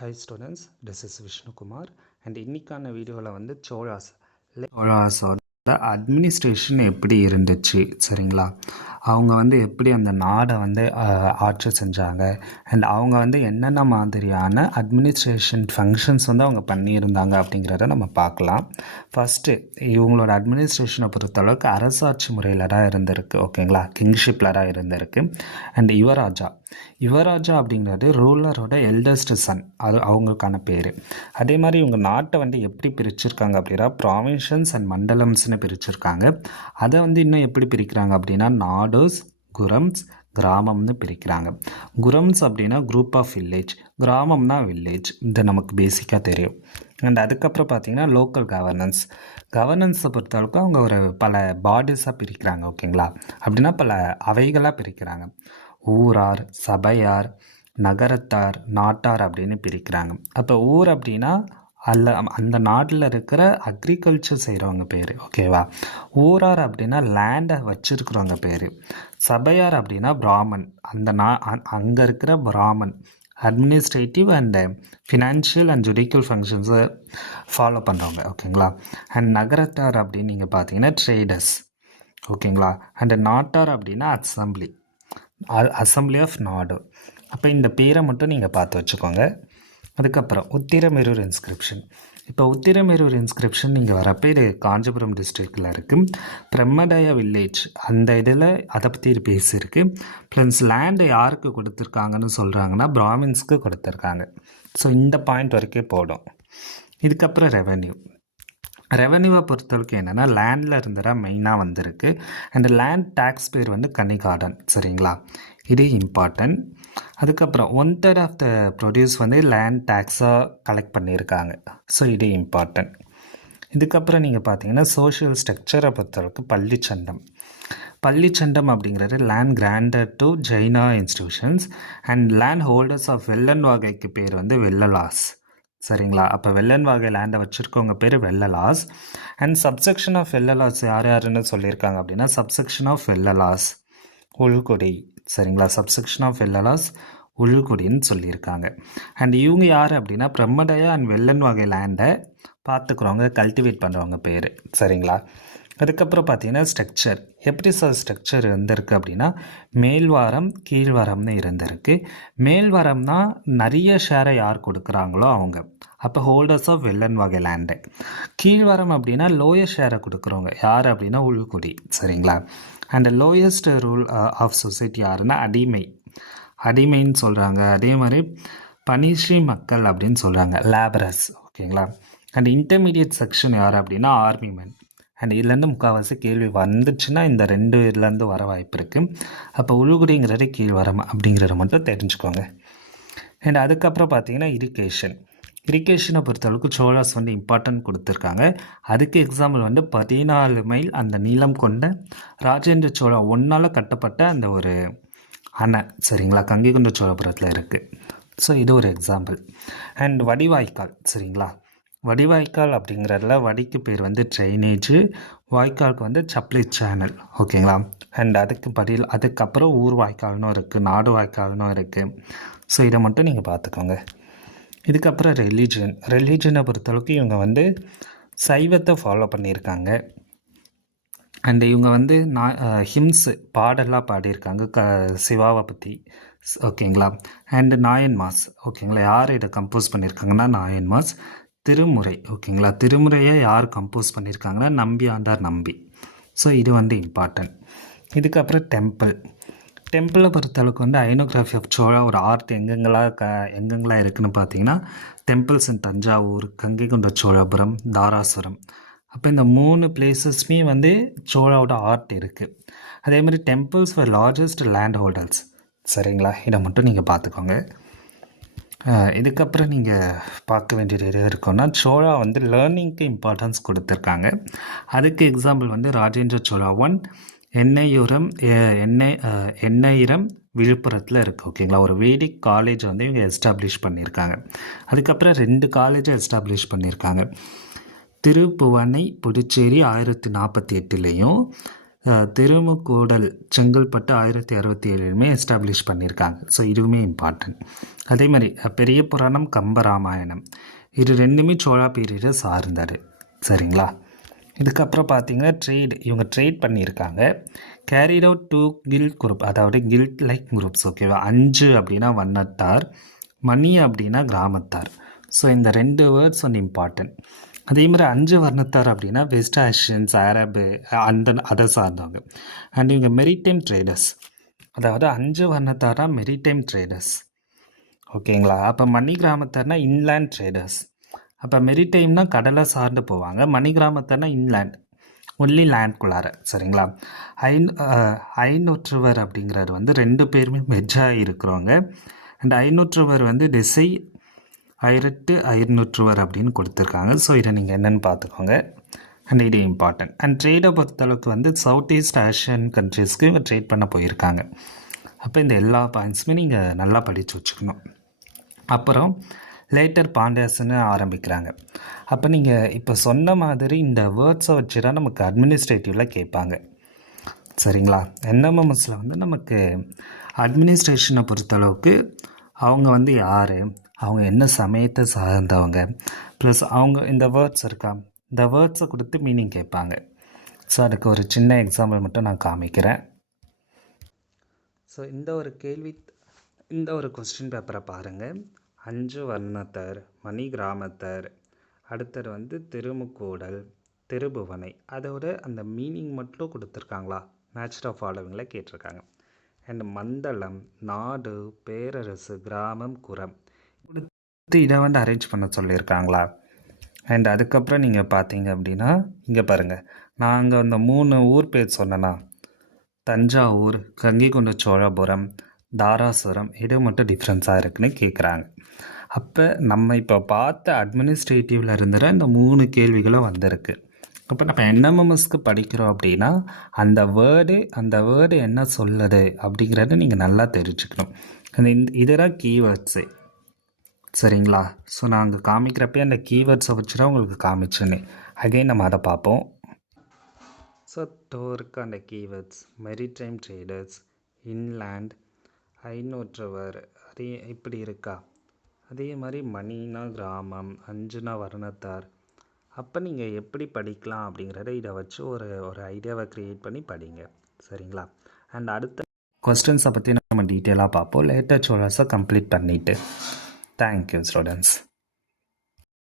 Hi students, this is Vishnu Kumar and இன்னைக்கான வீடியோவில் வந்து சோழாஸோட அட்மினிஸ்ட்ரேஷன் எப்படி இருந்துச்சு சரிங்களா. அவங்க வந்து எப்படி அந்த நாடை வந்து ஆட்சி செஞ்சாங்க அண்ட் அவங்க வந்து என்னென்ன மாதிரியான அட்மினிஸ்ட்ரேஷன் ஃபங்க்ஷன்ஸ் வந்து அவங்க பண்ணியிருந்தாங்க அப்படிங்கிறத நம்ம பார்க்கலாம். ஃபஸ்ட்டு இவங்களோட அட்மினிஸ்ட்ரேஷனை பொறுத்தளவுக்கு அரசாட்சி முறையில் தான் இருந்திருக்கு ஓகேங்களா, கிங்ஷிப்பில் தான் இருந்திருக்கு. அண்ட் யுவராஜா அப்படிங்கிறது ரூலரோட எல்டஸ்ட் சன், அது அவங்களுக்கான பேர். அதே மாதிரி இவங்க நாட்டை வந்து எப்படி பிரிச்சிருக்காங்க அப்படின்னா ப்ராவின்ஷன்ஸ் அண்ட் மண்டலம்ஸ்னு பிரிச்சிருக்காங்க. அதை வந்து இன்னும் எப்படி பிரிக்கிறாங்க அப்படின்னா நாடோஸ், குரம்ஸ், கிராமம்னு பிரிக்கிறாங்க. குரம்ஸ் அப்படின்னா குரூப் ஆஃப் வில்லேஜ், கிராமம்னா வில்லேஜ், இது நமக்கு பேசிக்காக தெரியும். அண்ட் அதுக்கப்புறம் பார்த்திங்கன்னா லோக்கல் கவர்னன்ஸை பொறுத்தளவுக்கு அவங்க ஒரு பல பாடிஸாக பிரிக்கிறாங்க ஓகேங்களா. அப்படின்னா பல அவைகளாக பிரிக்கிறாங்க. ஊரார், சபையார், நகரத்தார், நாட்டார் அப்படின்னு பிரிக்கிறாங்க. அப்போ ஊர் அப்படின்னா அந்த நாட்டில் இருக்கிற அக்ரிகல்ச்சர் செய்கிறவங்க பேர் ஓகேவா. ஊரார் அப்படின்னா லேண்டை வச்சுருக்கிறவங்க பேர். சபையார் அப்படின்னா பிராமன், அங்கே இருக்கிற Brahmin administrative and financial and judicial ஃபங்க்ஷன்ஸை ஃபாலோ பண்ணுறவங்க ஓகேங்களா. அண்ட் நகரத்தார் அப்படின்னு நீங்கள் பார்த்தீங்கன்னா ட்ரேடர்ஸ் ஓகேங்களா. அண்ட் நாட்டார் அப்படின்னா அசம்பிளி ஆஃப் நாடு. அப்போ இந்த பேரை மட்டும் நீங்கள் பார்த்து வச்சுக்கோங்க. அதுக்கப்புறம் உத்திரமேரூர் இன்ஸ்கிரிப்ஷன். இப்போ உத்திரமேரூர் இன்ஸ்கிரிப்ஷன் நீங்கள் வரப்போ இது காஞ்சிபுரம் டிஸ்ட்ரிக்டில் இருக்குது. பிரம்மதய வில்லேஜ் அந்த இதில் அதை பற்றி இது பேசியிருக்கு. ப்ளஸ் லேண்டு யாருக்கு கொடுத்துருக்காங்கன்னு சொல்கிறாங்கன்னா பிராமின்ஸ்க்கு கொடுத்துருக்காங்க. ஸோ இந்த பாயிண்ட் வரைக்கும் போடும். இதுக்கப்புறம் ரெவன்யூவை பொறுத்தளவுக்கு என்னென்னா லேண்டில் இருந்துதான் மெயினாக வந்திருக்கு. அண்ட் லேண்ட் டேக்ஸ் பேர் வந்து கன்னிகார்டன் சரிங்களா, இது இம்பார்ட்டன்ட். அதுக்கப்புறம் 1/3 ஆஃப் த ப்ரொடியூஸ் வந்து லேண்ட் டேக்ஸாக கலெக்ட் பண்ணியிருக்காங்க. ஸோ இது இம்பார்ட்டன்ட். இதுக்கப்புறம் நீங்கள் பார்த்தீங்கன்னா சோஷியல் ஸ்ட்ரக்சரை பொறுத்தளவுக்கு பள்ளிச்சண்டம் அப்படிங்கிறது land granted to Jaina institutions and land holders of வெள்ளன் வாகைக்கு பேர் வந்து வெள்ளலாஸ் சரிங்களா. அப்போ வெள்ளன் வாகை லேண்டை வச்சுருக்கவங்க பேர் வெள்ளலாஸ். அண்ட் சப்செக்ஷன் ஆஃப் வெள்ளலாஸ் யாருன்னு சொல்லியிருக்காங்க அப்படின்னா சப்செக்ஷன் ஆஃப் வெள்ளலாஸ் உள்குடி சரிங்களா. சப்செக்ஷன் ஆஃப் வெள்ளலாஸ் உள்குடின்னு சொல்லியிருக்காங்க. அண்ட் இவங்க யார் அப்படின்னா பிரம்மதயா அண்ட் வெள்ளன் வகை லேண்டை பார்த்துக்குறவங்க, கல்டிவேட் பண்ணுறவங்க பேர் சரிங்களா. அதுக்கப்புறம் பார்த்தீங்கன்னா ஸ்ட்ரக்சர் எப்படி ஸ்ட்ரக்சர் இருந்திருக்கு அப்படின்னா மேல்வாரம் கீழ்வாரம்னு இருந்திருக்கு. மேல்வாரம்னா நிறைய ஷேரை யார் கொடுக்குறாங்களோ அவங்க, அப்போ ஹோல்டர்ஸ் ஆஃப் வெள்ளன் வகை லேண்டு. கீழ்வாரம் அப்படின்னா லோயர் ஷேரை கொடுக்குறவங்க யார் அப்படின்னா உள்குடி சரிங்களா. And lowest rule of society யாருன்னா அடிமைன்னு சொல்கிறாங்க. அதே மாதிரி பனிஷ்ரி மக்கள் அப்படின்னு சொல்கிறாங்க, லேபரஸ் ஓகேங்களா. அண்ட் இன்டர்மீடியட் செக்ஷன் யார் அப்படின்னா ஆர்மி மேன். அண்ட் இதுலேருந்து முக்கால்வாசி கேள்வி வந்துச்சுன்னா இந்த ரெண்டு இதுலேருந்து வர வாய்ப்பு இருக்குது. அப்போ உள்குடிங்கிறது கீழ்வரம் அப்படிங்கிறத மட்டும் தெரிஞ்சுக்கோங்க. அண்ட் அதுக்கப்புறம் பார்த்தீங்கன்னா இரிகேஷனை பொறுத்தளவுக்கு சோழாஸ் வந்து இம்பார்ட்டன்ட் கொடுத்துருக்காங்க. அதுக்கு எக்ஸாம்பிள் வந்து 14 மைல் அந்த நீளம் கொண்ட ராஜேந்திர சோழா ஒன்றால் கட்டப்பட்ட அந்த ஒரு அணை சரிங்களா, கங்கைகொண்ட சோழபுரத்தில் இருக்குது. ஸோ இது ஒரு எக்ஸாம்பிள். அண்ட் வடிவாய்க்கால் சரிங்களா. வடிவாய்க்கால் அப்படிங்கிறதுல வடிக்கு பேர் வந்து ட்ரைனேஜு, வாய்க்காலுக்கு வந்து சப்ளை சேனல் ஓகேங்களா. அண்ட் அதுக்கப்புறம் ஊர் வாய்க்கால்னும் இருக்குது, நாடு வாய்க்கால்னும் இருக்குது. ஸோ இதை மட்டும் நீங்கள் பார்த்துக்கோங்க. இதுக்கப்புறம் ரிலீஜனை பொறுத்தளவுக்கு இவங்க வந்து சைவத்தை ஃபாலோ பண்ணியிருக்காங்க. அண்ட் இவங்க வந்து ஹிம்ஸு பாடலாக பாடியிருக்காங்க சிவாவை பற்றி ஓகேங்களா. அண்டு நாயன்மாஸ் ஓகேங்களா, யார் இதை கம்போஸ் பண்ணியிருக்காங்கன்னா நாயன்மாஸ். திருமுறை ஓகேங்களா, திருமுறையை யார் கம்போஸ் பண்ணியிருக்காங்கன்னா நம்பி ஆண்டார் நம்பி. ஸோ இது வந்து இம்பார்ட்டன்ட். இதுக்கப்புறம் டெம்பிளை பொறுத்தளவுக்கு வந்து ஐனோகிராஃபி ஆஃப் சோழா ஒரு ஆர்ட் எங்கெங்கெல்லாம் இருக்குதுன்னு பார்த்தீங்கன்னா டெம்பிள்ஸ் இன் தஞ்சாவூர், கங்கைகொண்ட சோழபுரம், தாராசுரம். அப்போ இந்த 3 பிளேசஸ்மே வந்து சோழாவோட ஆர்ட் இருக்குது. அதே மாதிரி temples for largest land holders சரிங்களா. இதை மட்டும் நீங்கள் பார்த்துக்கோங்க. இதுக்கப்புறம் நீங்கள் பார்க்க வேண்டியது எது இருக்குன்னா சோழா வந்து லேர்னிங்க்கு இம்பார்ட்டன்ஸ் கொடுத்துருக்காங்க. அதுக்கு எக்ஸாம்பிள் வந்து ராஜேந்திர சோழா 1 எண்ணெயிரம் விழுப்புரத்தில் இருக்குது ஓகேங்களா. ஒரு வேதிக் காலேஜ் வந்து இவங்க எஸ்டாப்ளிஷ் பண்ணியிருக்காங்க. அதுக்கப்புறம் 2 காலேஜை எஸ்டாப்ளிஷ் பண்ணியிருக்காங்க. திருப்புவனை புதுச்சேரி 1048லேயும் திருமுக்கூடல் செங்கல்பட்டு 1067 எஸ்டாப்ளிஷ் பண்ணியிருக்காங்க. ஸோ இதுவுமே இம்பார்ட்டன்ட். அதே மாதிரி பெரிய புராணம் கம்பராமாயணம் இது ரெண்டுமே சோழா பீரியடை சார்ந்தார். சரிங்களா? இதுக்கப்புறம் பார்த்தீங்கன்னா இவங்க ட்ரேட் பண்ணியிருக்காங்க. கேரிட் அவுட் 2 கில்ட் குரூப், அதாவது கில்ட் லைக் குரூப்ஸ். ஓகேவா? 5 அப்படின்னா வண்ணத்தார், மணி அப்படின்னா கிராமத்தார். ஸோ இந்த 2 வேர்ட்ஸ் வந்து இம்பார்ட்டன்ட். அதே மாதிரி 5 வர்ணத்தார் அப்படின்னா வெஸ்ட் ஆசியன்ஸ், அரபு அதை சார்ந்தவங்க. அண்ட் இவங்க மெரிடைம் ட்ரேடர்ஸ், அதாவது 5 வர்ணத்தார்னா மெரிடைம் ட்ரேடர்ஸ். ஓகேங்களா? அப்போ மணி கிராமத்தார்னா இன்லேண்ட் ட்ரேடர்ஸ். அப்போ மெரிடைம்னா கடலை சார்ந்து போவாங்க, மணி கிராமத்தார்னா இன்லேண்ட், ஒன்லி லேண்ட்குள்ளார. சரிங்களா? ஐநூற்றுவர் அப்படிங்கிறது வந்து 2 பேருமே மெஜ்ஜாக இருக்கிறவங்க. அண்ட் ஐநூற்றுவர் வந்து திசை 1500 அப்படின்னு கொடுத்துருக்காங்க. ஸோ இதை நீங்கள் என்னென்னு பார்த்துக்கோங்க. அண்ட் இது இம்பார்ட்டன்ட். அண்ட் ட்ரேடை பொறுத்தளவுக்கு வந்து சவுத் ஈஸ்ட் ஏஷியன் கண்ட்ரீஸ்க்கு இவங்க ட்ரேட் பண்ண போயிருக்காங்க. அப்போ இந்த எல்லா பாயிண்ட்ஸுமே நீங்கள் நல்லா படித்து வச்சுக்கணும். அப்புறம் லேட்டர் பாண்டியாஸ்ன்னு ஆரம்பிக்கிறாங்க. அப்போ நீங்கள் இப்போ சொன்ன மாதிரி இந்த வேர்ட்ஸை வச்சு தான் நமக்கு அட்மினிஸ்ட்ரேட்டிவில் கேட்பாங்க. சரிங்களா? என்எம்எம்எஸில் வந்து நமக்கு அட்மினிஸ்ட்ரேஷனை பொறுத்தளவுக்கு அவங்க வந்து யார், அவங்க என்ன சமயத்தை சார்ந்தவங்க, ப்ளஸ் அவங்க இந்த வேர்ட்ஸ் இருக்கா, இந்த வேர்ட்ஸை கொடுத்து மீனிங் கேட்பாங்க. ஸோ அதுக்கு ஒரு சின்ன எக்ஸாம்பிள் மட்டும் நான் காமிக்கிறேன். ஸோ இந்த ஒரு கொஸ்டின் பேப்பரை பாருங்கள். 5 வர்ணத்தர், மணி கிராமத்தர், அடுத்தது வந்து திருமுக்கூடல், திருபுவனை, அதோட அந்த மீனிங் மட்டும் கொடுத்துருக்காங்களா, மேட்ச் ஆஃப் ஃபாலோவிங்கில் கேட்டிருக்காங்க. அண்ட் மண்டலம், நாடு, பேரரசு, கிராமம், குரம் கொடுத்து இதை வந்து அரேஞ்ச் பண்ண சொல்லியிருக்காங்களா. அண்ட் அதுக்கப்புறம் நீங்கள் பார்த்தீங்க அப்படின்னா இங்கே பாருங்கள், நாங்கள் அந்த 3 ஊர் பேர் சொன்னேன்னா, தஞ்சாவூர், கங்கைகொண்ட சோழபுரம், தாராசுரம், இது மட்டும் டிஃப்ரென்ஸாக இருக்குன்னு கேட்குறாங்க. அப்போ நம்ம இப்போ பார்த்த அட்மினிஸ்ட்ரேட்டிவில் இருந்துற இந்த 3 கேள்விகளும் வந்திருக்கு. அப்போ நம்ம என்எம்எம்எஸ்க்கு படிக்கிறோம் அப்படின்னா அந்த வேர்டு என்ன சொல்லுது அப்படிங்கிறத நீங்கள் நல்லா தெரிஞ்சுக்கணும். இதெல்லாம் கீவேர்ட்ஸு. சரிங்களா? ஸோ நாங்கள் காமிக்கிறப்பே அந்த கீவேர்ட்ஸை வச்சு தான் உங்களுக்கு காமிச்சுன்னு. அகைன் நம்ம அதை பார்ப்போம். ஸோ இருக்க அந்த கீவேர்ட்ஸ் மெரிடைம் ட்ரேடர்ஸ், இன்லேண்ட், ஐநூற்றுவர், அதே இப்படி இருக்கா. அதே மாதிரி மணினா கிராமம், 5னா வர்ணத்தார். அப்போ நீங்கள் எப்படி படிக்கலாம் அப்படிங்கிறத இதை வச்சு ஒரு ஐடியாவை க்ரியேட் பண்ணி படிங்க. சரிங்களா? அண்ட் அடுத்த கொஸ்டின்ஸை பற்றி நம்ம டீட்டெயிலாக பார்ப்போம் லேட்டர் சோழஸை கம்ப்ளீட் பண்ணிவிட்டு. Thank you students.